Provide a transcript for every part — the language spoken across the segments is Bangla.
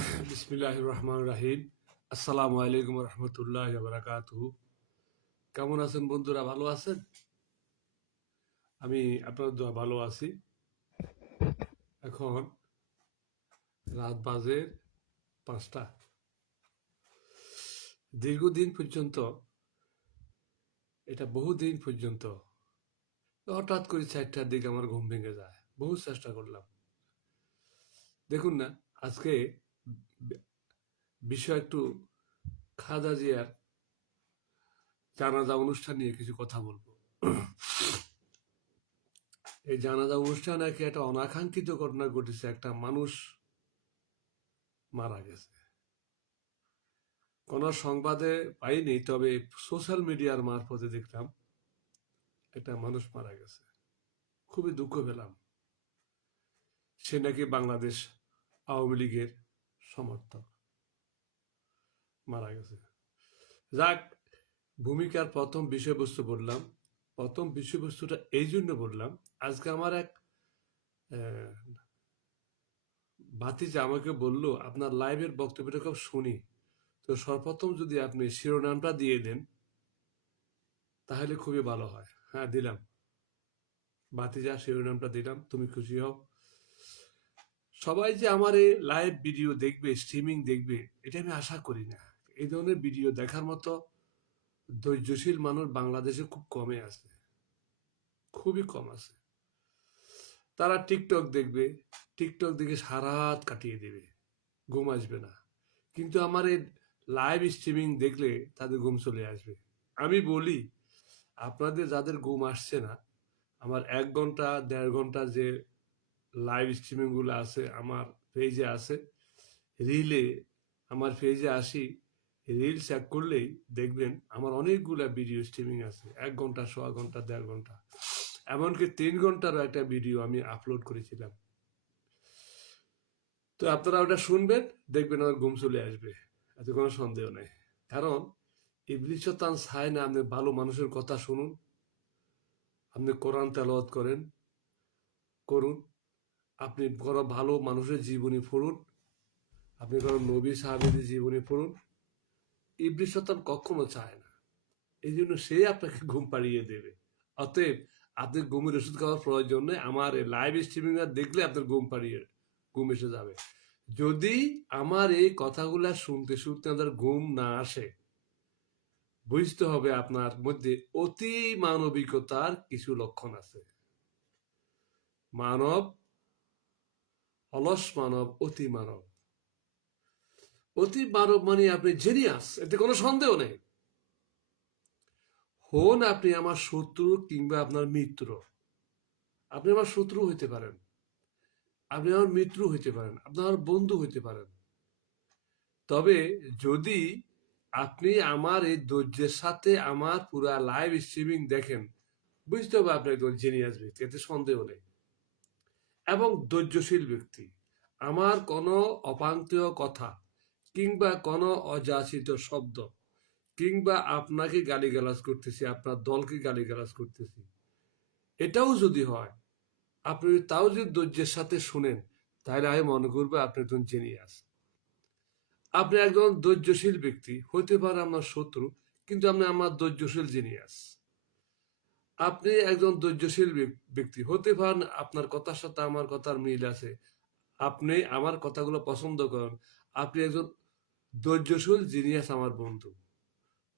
বিসমিল্লাহির রহমানির রহিম। আসসালামু আলাইকুম রহমতুল্লাহি ওয়া বারাকাতুহু। কেমন আছেন বন্ধুরা? ভালো আছেন? আমি আপনার দোয়া ভালো আছি। এখন রাত বাজে 5টা। দীর্ঘদিন পর্যন্ত, এটা বহুদিন পর্যন্ত হঠাৎ করে 4টার দিকে আমার ঘুম ভেঙে যায়। বহু চেষ্টা করলাম। দেখুন না, আজকে বিষয় একটু খাজা জিয়ার জানাজা অনুষ্ঠান নিয়ে কিছু কথা বলবো। এই জানাজা অনুষ্ঠানে নাকি একটা অনাকাঙ্ক্ষিত ঘটনা ঘটেছে, একটা মানুষ মারা গেছে। কোনো সংবাদে পাইনি, তবে সোশ্যাল মিডিয়ার মারফতে দেখলাম একটা মানুষ মারা গেছে। খুবই দুঃখ পেলাম। সে নাকি বাংলাদেশ আওয়ামী লীগের সমর্থক, মারা গেছে। যাক, ভূমিকার প্রথম বিষয়বস্তু বললাম। প্রথম বিষয়বস্তুটা এই জন্য বললাম, আজকে আমার এক ভাতিজা আমাকে বলল, আপনার লাইভের বক্তব্যটা খুব শুনি, তো সর্বপ্রথম যদি আপনি শিরোনামটা দিয়ে দেন তাহলে খুবই ভালো হয়। হ্যাঁ, দিলাম। ভাতিজা, শিরোনামটা দিলাম, তুমি খুশি হও। সবাই যে আমার এই লাইভ ভিডিও দেখবে, স্ট্রিমিং দেখবে, এটা আমি আশা করি না। এই ধরনের ভিডিও দেখার মতো ধৈর্যশীল মানুষ বাংলাদেশে খুব কমে আছে, খুবই কম আছে। তারা টিকটক দেখবে, টিকটক দেখে সারা রাত কাটিয়ে দেবে, ঘুম আসবে না। কিন্তু আমার এই লাইভ স্ট্রিমিং দেখলে তাদের ঘুম চলে আসবে। আমি বলি, আপনাদের যাদের ঘুম আসছে না, আমার 1 ঘন্টা 1.5 ঘন্টা যে লাইভ স্ট্রিমিং গুলো আছে আমার পেজে আছে, রিলে আমার পেজে আসি, রিল চেক করলেই দেখবেন আমার অনেকগুলা ভিডিও স্ট্রিমিং আছে। 1 ঘন্টা, 1.25 ঘন্টা, 1.5 ঘন্টা, এমনকি 3 ঘন্টারও একটা ভিডিও আমি আপলোড করেছিলাম। তো আপনারা ওটা শুনবেন, দেখবেন আমার ঘুম চলে আসবে, এতে কোনো সন্দেহ নেই। কারণ ইবলিস শয়তান চায় না আপনি ভালো মানুষের কথা শুনুন। আপনি কোরআন তেলাওয়াত করুন, আপনি কোনো ভালো মানুষের জীবনী পড়ুন, আপনি কোনো নবী সাহাবীদের জীবনী পড়ুন। ইবলিস শয়তান কখনো চায় না, এই জন্য সে আপনাকে ঘুম পাড়িয়ে দেবে। অতএব আপনি ঘুমের ওষুধ খাওয়ার প্রয়োজন নেই। আমার এই লাইভ স্ট্রিমিং দেখলে আপনার ঘুম এসে যাবে। যদি আমার এই কথাগুলা শুনতে শুনতে আপনার ঘুম না আসে, বুঝতে হবে আপনার মধ্যে অতি মানবিকতার কিছু লক্ষণ আছে। মানব, অলস মানব, অতি মানব। অতি মানব মানে আপনি জেনিয়াস, এতে কোনো সন্দেহ নেই। হন আপনি আমার শত্রু কিংবা আপনার মিত্র, আপনি আমার শত্রু হইতে পারেন, আপনি আমার মিত্র হইতে পারেন, আপনি আমার বন্ধু হইতে পারেন। তবে যদি আপনি আমার এই ধৈর্যের সাথে আমার পুরা লাইভ স্ট্রিমিং দেখেন, বুঝতে হবে আপনি একজন জেনিয়াস ব্যক্তি, এতে সন্দেহ নেই, এবং ধৈর্যশীল ব্যক্তি। আমার কোনো অপান্তীয় কথা কিংবা কোনো অযাচিত শব্দ কিংবা আপনাকে গালিগালাজ করতেছি, আপনার দলকে গালিগালাজ করতেছি, এটাও যদি হয়, আপনি তাও যদি ধৈর্যের সাথে শুনেন, তাহলে আমি মনে করবো আপনি একজন জিনিয়াস। আপনি একজন ধৈর্যশীল ব্যক্তি হতে পারে আপনার শত্রু, কিন্তু আপনি আমার ধৈর্যশীল জিনিয়াস। আপনি একজন ধৈর্যশীল ব্যক্তি হতে পারেন, আপনার কথার সাথে আমার কথার মিল আছে, আপনি আমার কথাগুলো পছন্দ করেন, আপনি একজন ধৈর্যশীল জিনিয়াস আমার বন্ধু।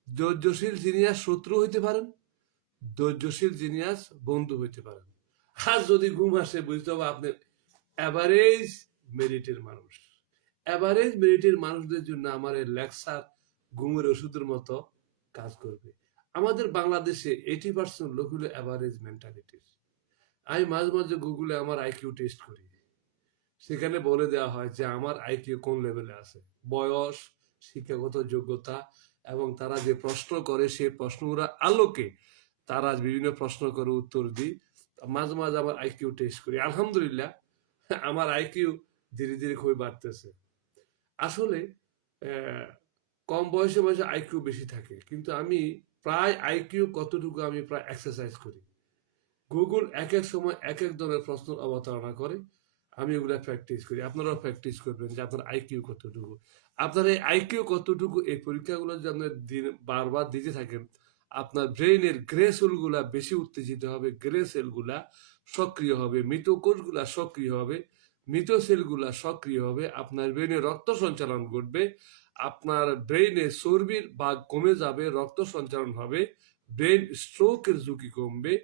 ধৈর্যশীল জিনিয়াস শত্রু হইতে পারেন, ধৈর্যশীল জিনিয়াস বন্ধু হইতে পারেন। আর যদি ঘুম আসে, বুঝতে হবে আপনি অ্যাভারেজ মেরিটের মানুষ। অ্যাভারেজ মেরিটের মানুষদের জন্য আমার এই লেকচার ঘুমের ওষুধের মতো কাজ করবে। আমাদের বাংলাদেশে 80% লোক হলো অ্যাভারেজ মেন্টালিটির। আমি মাঝে মাঝে গুগলে আমার আইকিউ টেস্ট করি, সেখানে বলে দেওয়া হয় যে আমার আইকিউ কোন লেভেলে আছে, বয়স, শিক্ষাগত যোগ্যতা, এবং তারা যে প্রশ্ন করে সেই প্রশ্নগুলোর আলোকে তারা বিভিন্ন প্রশ্ন করে উত্তর দিই। মাঝে মাঝে আমার আইকিউ টেস্ট করি। আলহামদুলিল্লাহ, আমার আইকিউ ধীরে ধীরে খুবই বাড়তেছে। আসলে কম বয়সে বয়সে আইকিউ বেশি থাকে, কিন্তু আমি প্রায় আইকিউ কতটুকু আমি প্রায় এক্সারসাইজ করি। গুগল এক এক সময় এক এক ধরনের প্রশ্ন অবতারণা করে, আমি এগুলা প্র্যাকটিস করি, আপনারাও প্র্যাকটিস করবেন যে আপনার আইকিউ কতটুকু। আপনার এই আইকিউ কতটুকু, এই পরীক্ষাগুলো যদি আপনি বারবার দিতে থাকেন, আপনার ব্রেইনের গ্রে সেলগুলা বেশি উত্তেজিত হবে, গ্রে সেলগুলা সক্রিয় হবে, মৃত কোষগুলা সক্রিয় হবে, মৃত সেলগুলা সক্রিয় হবে, আপনার ব্রেইনে রক্ত সঞ্চালন ঘটবে, আপনার ব্রেইনে চর্বির ভাগ কমে যাবে, রক্ত সঞ্চালন হবে, ব্রেইন স্ট্রোকের ঝুঁকি কমবে,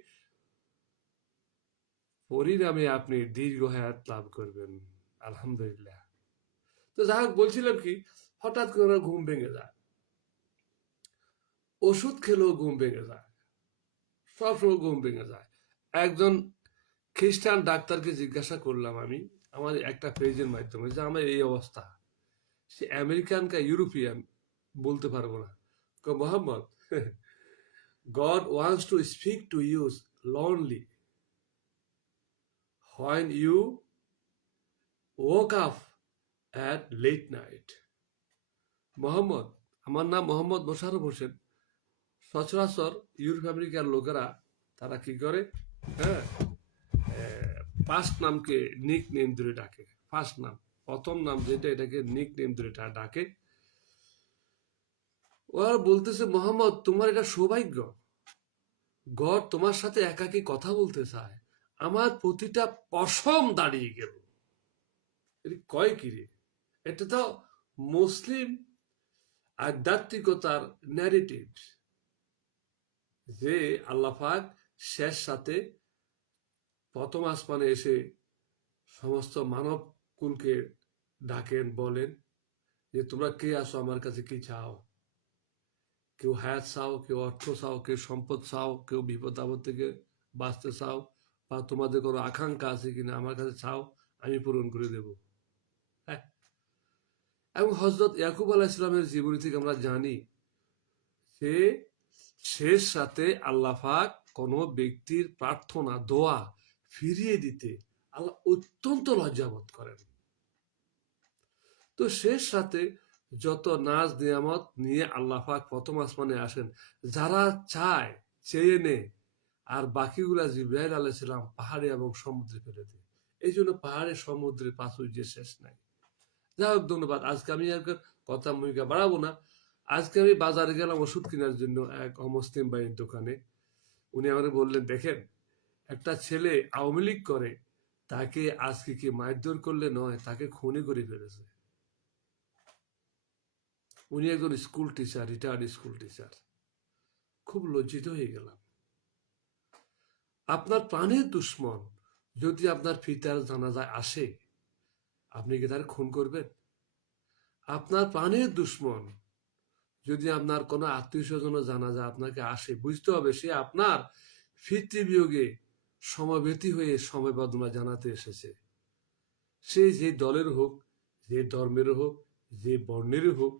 পরিণামে আপনি দীর্ঘ হায়াত লাভ করবেন। আলহামদুলিল্লাহ। তো যাই হোক, বলছিলাম কি, হঠাৎ করে ওনার ঘুম ভেঙে যায়, ওষুধ খেলেও ঘুম ভেঙে যায়, সবসময় ঘুম ভেঙে যায়। একজন খ্রিস্টান ডাক্তারকে জিজ্ঞাসা করলাম আমি আমার একটা পেজের মাধ্যমে যে আমার এই অবস্থা, সে আমেরিকান কা ইউরোপিয়ান বলতে পারবো না। Mohammad, God wants to speak to you lonely when you woke up at late night. Mohammad, আমার নাম মোহাম্মদ মোশাররফ হোসেন। সচরাচর ইউরোপ আমেরিকার লোকেরা তারা কি করে, হ্যাঁ, ফার্স্ট নামকে নিক নেম ধরে ডাকে। ফার্স্ট নাম, প্রথম নাম যেটা, এটাকে নিক নেম ধরে ডাকে। ওরা বলতেছে, মোহাম্মদ তোমার এটা সৌভাগ্য, গড তোমার সাথে একাকী কথা বলতে চায়, আমার প্রতিটা পশম দাঁড়িয়ে গেল। কয় কিরে, এটা তো মুসলিম আধ্যাত্মিকতার ন্যারেটিভ, যে আল্লাহ পাক শেষ সাথে প্রথম আসমানে এসে সমস্ত মানব কুলকে ডাকেন, বলেন যে তোমরা কে আসো, আমার কাছে কি চাও। কেউ হায়াত চাও, কেউ অর্থ চাও, কেউ সম্পদ চাও, কেউ বিপদ আপদ থেকে বাঁচতে চাও, বা তোমাদের কোনো আকাঙ্ক্ষা আছে কিনা আমার কাছে চাও, আমি পূরণ করে দেব। হ্যাঁ, এবং হজরত ইয়াকুব আলাহ ইসলামের জীবনী থেকে আমরা জানি যে শেষ সাথে আল্লাহ পাক কোনো ব্যক্তির প্রার্থনা, দোয়া ফিরিয়ে দিতে আল্লাহ অত্যন্ত লজ্জাবোধ করেন। তো শেষ সাথে যত নাজ নিয়ামত নিয়ে আল্লাহ পাক প্রথম আসমানে আসেন, যারা চায় চেয়ে নেয়, আর বাকিগুলা জিব্রাইল আলাইহিস সালাম পাহাড়ে এবং সমুদ্রে ফেলে দেয়। এই জন্য পাহাড়ে সমুদ্রের প্রাচুর্যের শেষ নাই। যাই হোক, ধন্যবাদ। আজকে আমি আর কথা ভূমিকা বাড়াবো না। আজকে আমি বাজারে গেলাম ওষুধ কেনার জন্য এক অমুসলিম ভাইয়ের দোকানে। উনি আমাকে বললেন, দেখেন, একটা ছেলে আওয়ামী লীগ করে, তাকে আজকে কি মারধর করলে নয়, তাকে খুনি করে ফেলেছে। উনি একজন school teacher, retired school teacher. খুব লজ্জিত হয়ে গেলাম। আপনার প্রাণের দুশ্মন যদি আপনার পিতার জানাজায় আসে, আপনি কি তার খুন করবেন? আপনার প্রাণের দুশ্মন যদি আপনার কোনো আত্মীয় স্বজনের জানাজা আপনাকে আসে, বুঝতে হবে সে আপনার পিতৃবিয়োগে সমবেতী হয়ে সমবেদনা জানাতে এসেছে। সে যে দলের হোক, যে ধর্মের হোক, যে বর্ণের হোক,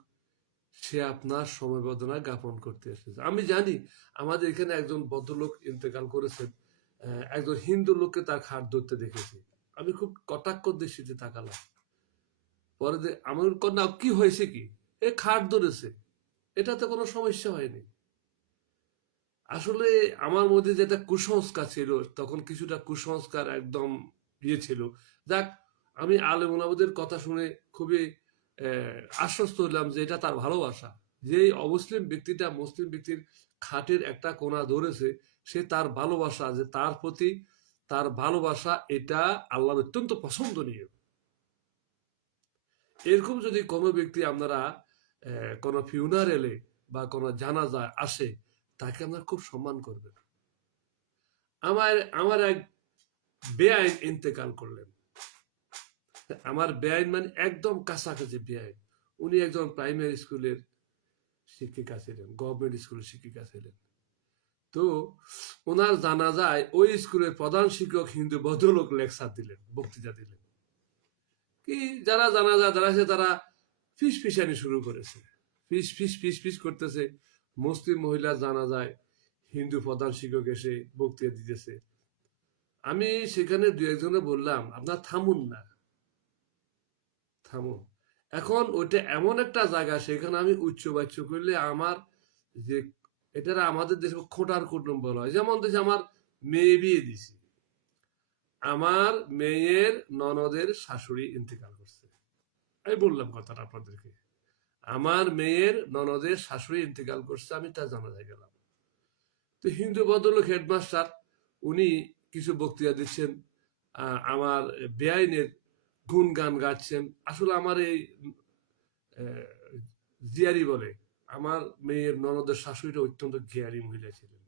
সে আপনার সমবেদনা জ্ঞাপন করতে এসেছে। আমি জানি আমাদের এখানে একজন ভদ্রলোক ইন্তেকাল করেছেন, একজন হিন্দু লোককে তার খাট ধরতে দেখেছি। আমি খুব কটাক্ষ দৃষ্টিতে তাকালাম। পরে আমার কন্যা, কি হয়েছে কি, এ খাট ধরেছে, এটাতে কোনো সমস্যা হয়নি। আসলে আমার মধ্যে যেটা কুসংস্কার ছিল, তখন কিছুটা কুসংস্কার একদম ছিল। যাক, আমি আলেম ওলামাদের কথা শুনে খুবই আশ্বস্ত হলাম যে এটা তার ভালোবাসা। যে অমুসলিম ব্যক্তিটা মুসলিম ব্যক্তির খাটের একটা কোণা ধরেছে, সে তার ভালোবাসা, যে তার প্রতি তার ভালোবাসা, এটা আল্লাহর অত্যন্ত পছন্দনীয়। এরকম যদি কোনো ব্যক্তি আপনারা কোনো ফিউনারেলে বা কোনো জানাজায় আসে, তাকে আপনারা খুব সম্মান করবেন। আমার এক বেআইন ইন্তেকাল করলেন। আমার বেআইন মানে একদম কাছাকাছি বেআইন। উনি একজন প্রাইমারি স্কুলের শিক্ষিকা ছিলেন, গভর্নমেন্ট স্কুলের শিক্ষিকা ছিলেন। তো ওনার জানাজায় ওই স্কুলের প্রধান শিক্ষক হিন্দু ভদ্রলোক লেকচার দিলেন, বক্তৃতা দিলেন। কি যারা জানাজা দাঁড়াচ্ছে তারা ফিস ফিসানি শুরু করেছে, ফিস ফিস ফিস ফিস করতেছে। মুসলিম মহিলা জানাজায় হিন্দু প্রধান শিক্ষক এসে বক্তৃতা দিতেছে। আমি সেখানে দু একজনে বললাম, আপনার থামুন না, থামুন। এখন ওইটা এমন একটা জায়গা, সেখানে আমি উচ্চ বাচ্য করলে আমার যে, এটা আমাদের দেশে খোঁটার কুটুম বলা হয়। যেমন দেশে আমার মেয়ে বিয়ে দিছি, আমার মেয়ের ননদের শাশুড়ি ইন্তেকাল করছে। আমি বললাম কথাটা আপনাদেরকে, আমার মেয়ের ননদের শাশুড়ি ইন্তেকাল করছে, আমি তার জানাজায় গেলাম। তো হিন্দু ভদ্রলোক হেডমাস্টার, উনি কিছু বক্তৃতা দিচ্ছেন, আমার বেআইনের গুণগান গাচ্ছেন। আসলে আমার এই জিয়ারি বলে, আমার মেয়ের ননদের শাশুড়িটা অত্যন্ত জ্ঞানী মহিলা ছিলেন।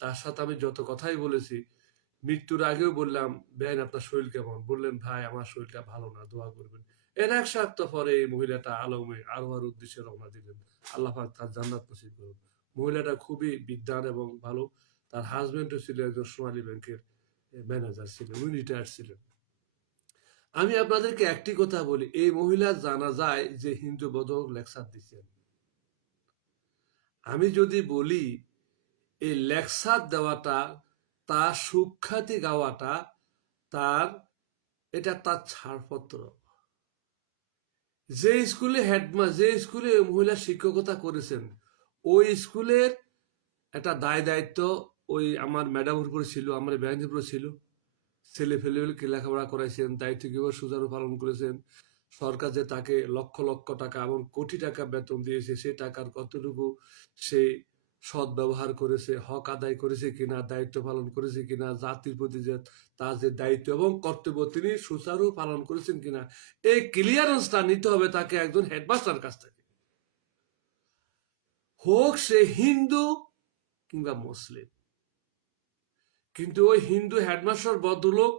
তার সাথে আমি যত কথাই বলেছি, মৃত্যুর আগেও বললাম, বেআইন আপনার শরীর কেমন? বললেন, ভাই আমার শরীরটা ভালো না, দোয়া করবেন। এর এক সপ্তাহ পরে এই মহিলাটা আলমে আরোহার উদ্দেশ্যে রওনা দিলেন। আল্লাহ পাক তার জান্নাত নসিব করুন। মহিলাটা খুবই বিদ্বান এবং ভালো। তার হাজবেন্ডও ছিল একজন সোনালী ব্যাংকের ম্যানেজার ছিলেন, উনি রিটায়ার্ড ছিলেন। আমি আপনাদেরকে একটি কথা বলি, এই মহিলা জানা যায় যে হিন্দু বোধক লেকচার দিচ্ছেন। আমি যদি বলি এই লেকচার দেওয়াটা, তার সুখ্যাতি গাওয়াটা, তার এটা তার ছাড়পত্র। যে স্কুলে যে স্কুলে মহিলা শিক্ষকতা করেছেন, ওই স্কুলের একটা দায় দায়িত্ব ওই আমার ম্যাডামের উপরে ছিল, আমার ব্যাংকের উপরে ছিল। ছেলে ফেলেকে লেখাপড়া করাইছেন, দায়িত্ব কিভাবে সুচারু পালন করেছেন, সরকার যে তাকে লক্ষ লক্ষ টাকা এবং কোটি টাকা বেতন দিয়েছে, সে টাকার কতটুকু সে সৎ ব্যবহার করেছে, হক আদায় করেছে কিনা, দায়িত্ব পালন করেছে কিনা, জাতির প্রতি যে তার যে দায়িত্ব এবং কর্তব্য তিনি সুচারু পালন করেছেন কিনা, এই ক্লিয়ারেন্সটা নিতে হবে তাকে একজন হেডমাস্টার কাছ থেকে, হোক সে হিন্দু কিংবা মুসলিম। কিন্তু ওই হিন্দু হেডমাস্টার ভদ্রলোক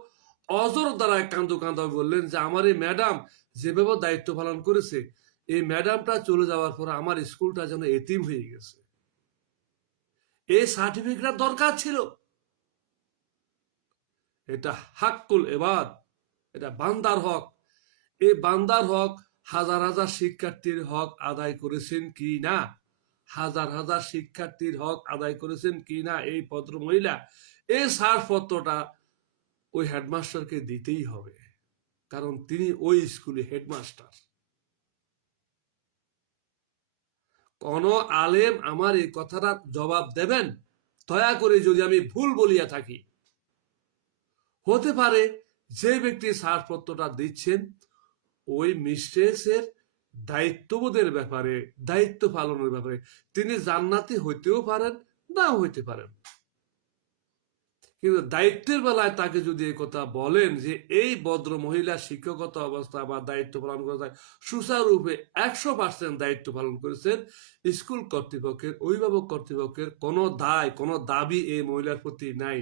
অজর দ্বারা কান্দো কান্দো বললেন যে আমার এই ম্যাডাম যেভাবে দায়িত্ব পালন করেছে, এই ম্যাডামটা চলে যাওয়ার পর আমার স্কুলটা যেন এতিম হয়ে গেছে। এই সার্টিফিকেট দরকার ছিল। এটা হাক্কুল এবাদ, এটা বান্দার হক। এই বান্দার হক হাজার হাজার শিক্ষার্থীর হক আদায় করেছেন কি না, হাজার হাজার শিক্ষার্থীর হক আদায় করেছেন কি না এই ভদ্র মহিলা, এই ছাড়পত্রটা ওই হেডমাস্টারকে দিতেই হবে, কারণ তিনি ওই স্কুলে হেডমাস্টার। কোন আলেম আমার এই কথাটা জবাব দেবেন দয়া করে, যদি আমি ভুল বলিয়া থাকি। হতে পারে যে ব্যক্তি ছাড়পত্রটা দিচ্ছেন ওই মিস্ট্রেসের দায়িত্ববোধের ব্যাপারে, দায়িত্ব পালনের ব্যাপারে তিনি জান্নাতি হইতেও পারেন, নাও হইতে পারেন। কিন্তু দায়িত্বের বেলায় তাকে যদি এই কথা বলেন যে এই ভদ্র মহিলা শিক্ষকতা অবস্থা বা দায়িত্ব পালন করে সুচারুরূপে 100% দায়িত্ব পালন করেছেন, স্কুল কর্তৃপক্ষের, অভিভাবক কর্তৃপক্ষের কোনো দায়, কোনো দাবি এই মহিলার প্রতি নাই,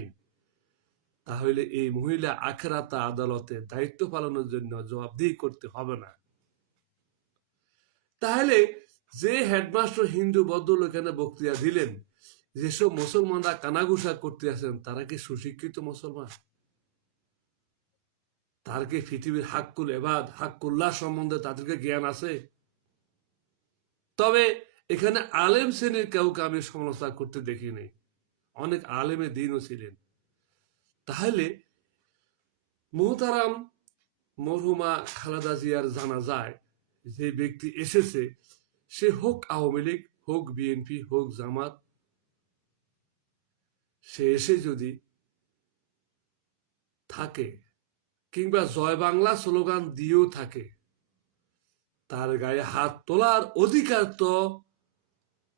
তাহলে এই মহিলা আখেরাতা আদালতে দায়িত্ব পালনের জন্য জবাবদিহি করতে হবে না। তাহলে যে হেডমাস্টার হিন্দু ভদ্রলোক এখানে বক্তৃতা দিলেন, যেসব মুসলমানরা কানাঘুষা করতে আছেন, তারা কি সুশিক্ষিত মুসলমান? তার কি পৃথিবীর হাক্কুল এবাদ, হাক্কুল্লাহ সম্বন্ধে তাদেরকে জ্ঞান আছে? তবে এখানে আলেম শ্রেণীর কাউকে আমি সমালোচনা করতে দেখিনি, অনেক আলেমে দিনও ছিলেন। তাহলে মোহতারাম মরহুমা খালেদা জিয়ার জানা যায় যে ব্যক্তি এসেছে, সে হোক আওয়ামী লীগ, হোক বিএনপি, হোক জামাত, সে এসে যদি থাকে কিংবা জয় বাংলা স্লোগান দিয়েও থাকে, তার গায়ে হাত তোলার অধিকার তো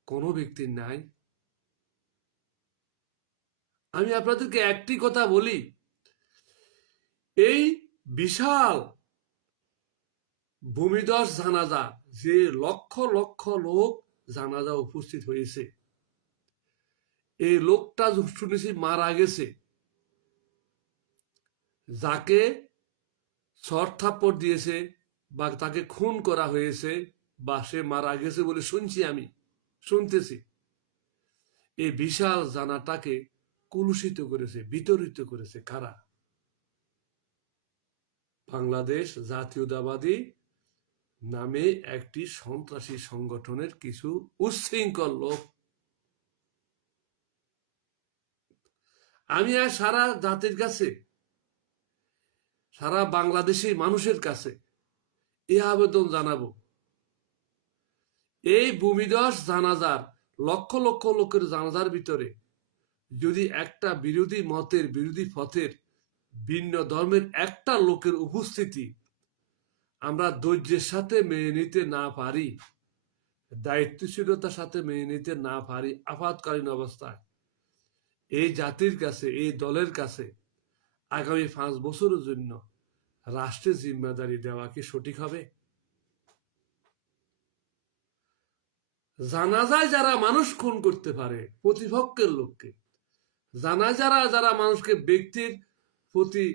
কোনো ব্যক্তির নাই। আমি আপনাদেরকে একটি কথা বলি, এই বিশাল ভূমিধস জানাজা, যে লক্ষ লক্ষ লোক জানাজা উপস্থিত হয়েছে, এই লোকটা শুনেছি মারা গেছে, যাকে শর্ট থাপ্পড় দিয়েছে বা তাকে খুন করা হয়েছে বা সে মারা গেছে বলে শুনছি, আমি শুনতেছি। এই বিশাল জানাটাকে কুলুষিত করেছে, বিতরিত করেছে কারা? বাংলাদেশ জাতীয়তাবাদী নামে একটি সন্ত্রাসী সংগঠনের কিছু উচ্ছৃঙ্খল লোক। আমি আর সারা জাতির কাছে, সারা বাংলাদেশি মানুষের কাছে এই আবেদন জানাবো, এই ভূমিধস জানাজার, লক্ষ লক্ষ লোকের জানাজার ভিতরে যদি একটা বিরোধী মতের, বিরোধী পথের ভিন্ন ধর্মের একটা লোকের উপস্থিতি আমরা ধৈর্যের সাথে মেনে নিতে না পারি, দায়িত্বশীলতার সাথে মেনে নিতে না পারি আপাতকালীন অবস্থায়, এই জাতির কাছে, এই দলের কাছে আগামী 5 বছরের জন্য রাষ্ট্রের জিম্মাদারি দেওয়া কি সঠিক হবে? জানাজায় যারা মানুষ খুন করতে পারে প্রতিপক্ষের লোককে, জানাজারা যারা মানুষকে ব্যক্তির প্রতি